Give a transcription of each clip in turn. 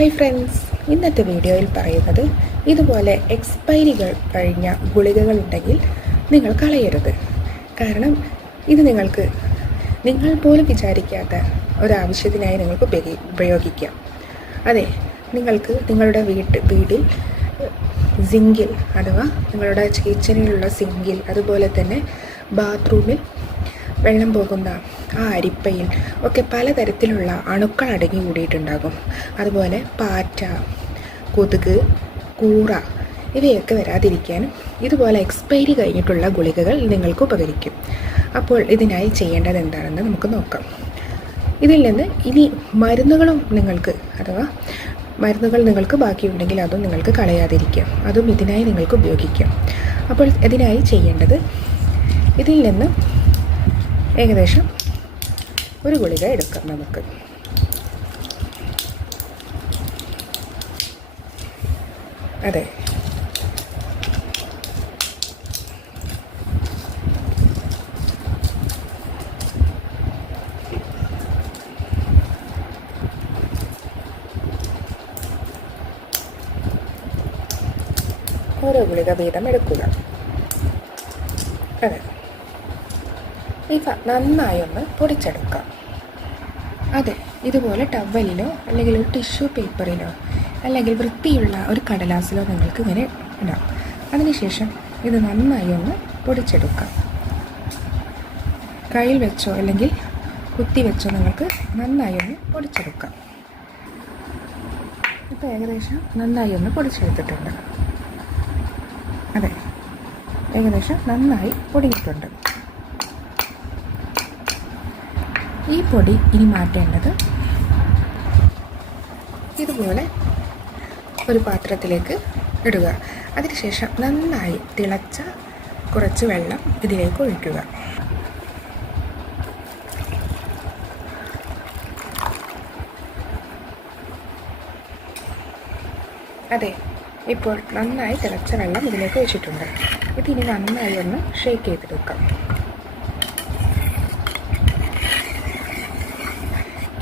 Hi friends ഇന്നത്തെ വീഡിയോയിൽ പറയുന്നത് ഇതുപോലെ എക്സ്പൈറികൾ കഴിഞ്ഞ ഗുളികകൾ ഉണ്ടെങ്കിൽ നിങ്ങൾ കളയരുത്. കാരണം ഇത് നിങ്ങൾക്ക് നിങ്ങൾ പോലും വിചാരിക്കാത്ത ഒരാവശ്യത്തിനായി നിങ്ങൾക്ക് ഉപയോഗി ഉപയോഗിക്കാം. അതെ നിങ്ങൾക്ക് നിങ്ങളുടെ വീട്ട് വീടിൽ സിങ്കിൽ അഥവാ നിങ്ങളുടെ കിച്ചണിലുള്ള സിങ്കിൽ അതുപോലെ തന്നെ ബാത്റൂമിൽ വെള്ളം പോകുന്ന ആ അരിപ്പയിൽ ഒക്കെ പലതരത്തിലുള്ള അണുക്കൾ അടങ്ങി കൂടിയിട്ടുണ്ടാകും. അതുപോലെ പാറ്റ കൊതുക് കൂറ ഇവയൊക്കെ വരാതിരിക്കാനും ഇതുപോലെ എക്സ്പയറി കഴിഞ്ഞിട്ടുള്ള ഗുളികകൾ നിങ്ങൾക്ക് ഉപകരിക്കും. അപ്പോൾ ഇതിനായി ചെയ്യേണ്ടത് എന്താണെന്ന് നമുക്ക് നോക്കാം. ഇതിൽ നിന്ന് ഇനി മരുന്നുകളും നിങ്ങൾക്ക് അഥവാ മരുന്നുകൾ നിങ്ങൾക്ക് ബാക്കിയുണ്ടെങ്കിൽ അതും നിങ്ങൾക്ക് കളയാതിരിക്കാം. അതും ഇതിനായി നിങ്ങൾക്ക് ഉപയോഗിക്കാം. അപ്പോൾ ഇതിനായി ചെയ്യേണ്ടത് ഇതിൽ നിന്ന് ഏകദേശം ഒരു ഗുളിക എടുക്കാം നമുക്ക്. അതെ. ഓരോ ഗുളിക വീതം എടുക്കുക. അതെ. ഇവ നന്നായി ഒന്ന് പൊടിച്ചെടുക്കാം. അതെ ഇതുപോലെ ടവലിലോ അല്ലെങ്കിൽ ഒരു ടിഷ്യൂ പേപ്പറിലോ അല്ലെങ്കിൽ വൃത്തിയുള്ള ഒരു കടലാസിലോ നിങ്ങൾക്ക് ഇങ്ങനെ ഇടാം. അതിനുശേഷം ഇത് നന്നായി ഒന്ന് പൊടിച്ചെടുക്കാം. കയ്യിൽ വെച്ചോ അല്ലെങ്കിൽ കുത്തി വെച്ചോ നിങ്ങൾക്ക് നന്നായി ഒന്ന് പൊടിച്ചെടുക്കാം. ഇപ്പോൾ ഏകദേശം നന്നായി ഒന്ന് പൊടിച്ചെടുത്തിട്ടുണ്ട്. അതെ ഏകദേശം നന്നായി പൊടിയിട്ടുണ്ട്. ഈ പൊടി ഇനി മാറ്റേണ്ടത് ഇതുപോലെ ഒരു പാത്രത്തിലേക്ക് ഇടുക. അതിനുശേഷം നന്നായി തിളച്ച കുറച്ച് വെള്ളം ഇതിലേക്ക് ഒഴിക്കുക. അതെ ഇപ്പോൾ നന്നായി തിളച്ച വെള്ളം ഇതിലേക്ക് ഒഴിച്ചിട്ടുണ്ട്. ഇതിനി നന്നായി ഒന്ന് ഷേക്ക് ചെയ്തെടുക്കാം.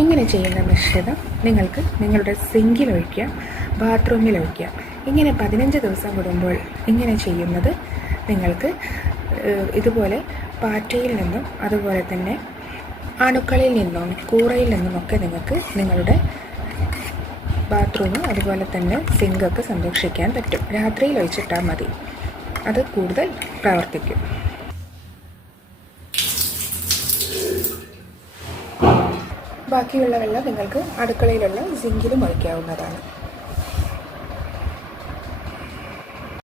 ഇങ്ങനെ ചെയ്യുന്ന മിശ്രിതം നിങ്ങൾക്ക് നിങ്ങളുടെ സിങ്കിൽ ഒഴിക്കാം ബാത്റൂമിൽ ഒഴിക്കാം ഇങ്ങനെ പതിനഞ്ച് ദിവസം കൂടുമ്പോൾ ഇങ്ങനെ ചെയ്യുന്നത് നിങ്ങൾക്ക് ഇതുപോലെ പാറ്റയിൽ നിന്നും അതുപോലെ തന്നെ അണുക്കളിൽ നിന്നും കൂറയിൽ നിന്നുമൊക്കെ നിങ്ങൾക്ക് നിങ്ങളുടെ ബാത്റൂം അതുപോലെ തന്നെ സിങ്കൊക്കെ സംരക്ഷിക്കാൻ പറ്റും. രാത്രിയിൽ ഒഴിച്ചിട്ടാൽ മതി. അത് കൂടുതൽ പ്രവർത്തിക്കും. ബാക്കിയുള്ള വെള്ളം നിങ്ങൾക്ക് അടുക്കളയിലുള്ള സിങ്കിലും ഒഴിക്കാവുന്നതാണ്.